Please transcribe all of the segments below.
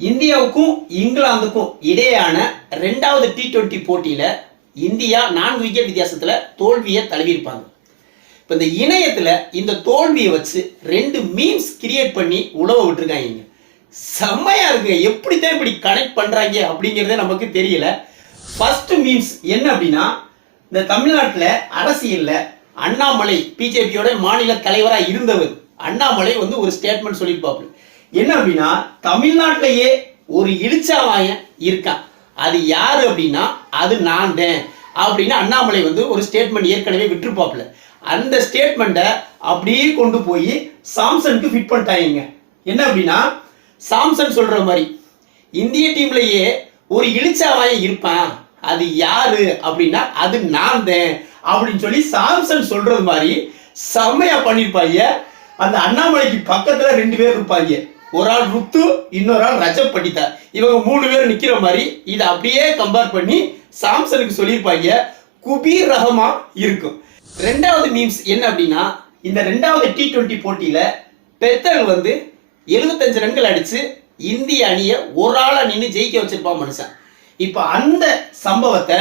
இந்தியாவுக்கும் இங்கிலாந்துக்கும் இடையேயான 2வது T20 போட்டியில இந்தியா 4 விக்கெட் வித்தியாசத்துல தோல்வியை தழுவியிருப்பாங்க. இப்ப இந்த இணையத்துல இந்த தோல்வியை வச்சு 2 மீம்ஸ் கிரியேட் பண்ணி உழவ விட்டுருக்காங்க. செம்மையா இருக்கு. எப்படித்தான் இப்படி கனெக்ட் பண்றாங்க அப்படிங்கறதே நமக்கு தெரியல. ஃபர்ஸ்ட் மீம்ஸ் என்ன அப்படின்னா, இந்த தமிழ்நாட்டுல அரசியல்ல அண்ணாமலை பிஜேபியோட மாநில தலைவரா இருந்தவர் அண்ணாமலை ஒரு ஸ்டேட்மெண்ட் சொல்லியிருப்பாப்ல. என்ன அப்படின்னா, தமிழ்நாட்டிலேயே ஒரு இழிச்சாவாயன் இருக்கான், அது யாரு அப்படின்னா அது நான் தான் அப்படின்னு அண்ணாமலை ஒரு ஸ்டேட்மெண்ட் ஏற்கனவே விட்டுருப்பாப்ல. அந்த ஸ்டேட்மெண்ட்டை அப்படியே கொண்டு போய் சாம்சனுக்கு ஃபிட் பண்ணிட்டாங்க. என்ன அப்படின்னா, சாம்சன் சொல்ற மாதிரி இந்திய டீம்லயே ஒரு இழிச்சாவாயன் இருப்பான், அது யாரு அப்படின்னா அது நான் தான் அப்படின்னு சொல்லி சாம்சன் சொல்றது மாதிரி செம்மையா பண்ணிருப்பாங்க. அந்த அண்ணாமலைக்கு பக்கத்துல 2 பேர் இருப்பாங்க. ஒரு ஆள் ருத்து, இன்னொரு ஆள் ரஜப் பண்டிதா. இவங்க 3 பேர் நிக்கிற மாதிரி இதை அப்படியே கம்பேர் பண்ணி சாம்சனுக்கு சொல்லியிருப்பாங்க. குபீர் ரகமா இருக்கும். 2வது மீம்ஸ் என்ன அப்படின்னா, இந்த 2வது T20 போட்டியில பெத்தல் 75 ரன்கள் அடிச்சு இந்திய அணியை ஒரு ஆளா நின்று ஜெயிக்க வச்சிருப்பான் மனுஷன். இப்ப அந்த சம்பவத்தை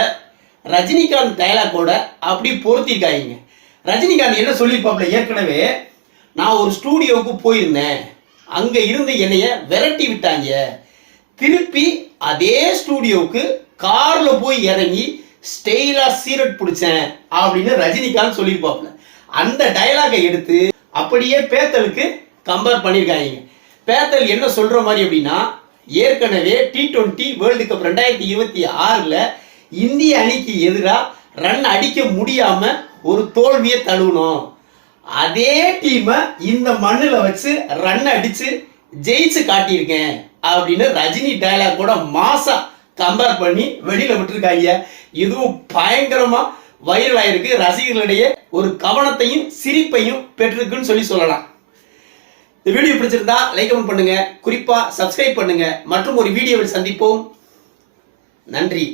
ரஜினிகாந்த் டயலாக்கோட அப்படி பொருத்திருக்காங்க. ரஜினிகாந்த் என்ன சொல்லியிருப்பாப்ல, ஏற்கனவே நான் ஒரு ஸ்டூடியோவுக்கு போயிருந்தேன், அங்க இருந்து என்னைய விரட்டி விட்டாங்க, திருப்பி அதே ஸ்டூடியோவுக்கு கார்ல போய் இறங்கி ஸ்டைலா சீரட் பிடிச்சேன் அப்படின்னு ரஜினிகாந்த் சொல்லியிருப்பாப்ல. அந்த டயலாகை எடுத்து அப்படியே பேத்தலுக்கு கம்பேர் பண்ணியிருக்காங்க. பேத்தல் என்ன சொல்ற மாதிரி அப்படின்னா, ஏற்கனவே T20 வேர்ல்டு கப் 2026ல இந்திய அணிக்கு எதிராக ரன் அடிக்க முடியாம ஒரு தோல்வியை தழுவணும், அதே டீமை இந்த மண்ணில் வச்சு ரன் அடிச்சு ஜெயிச்சு காட்டியிருக்கேன் அப்படின்னு ரஜினி டயலாக் கூட மாசா கம்பேர் பண்ணி வெளியில விட்டுருக்காங்க. இதுவும் பயங்கரமா வைரல் ஆயிருக்கு. ரசிகர்களிடையே ஒரு கவனத்தையும் சிரிப்பையும் பெற்றிருக்குன்னு சொல்லலாம். இந்த வீடியோ பிடிச்சிருந்தா லைக் கமெண்ட் பண்ணுங்க, குறிப்பா சப்ஸ்கிரைப் பண்ணுங்க. மற்றும் ஒரு வீடியோவில் சந்திப்போம். நன்றி.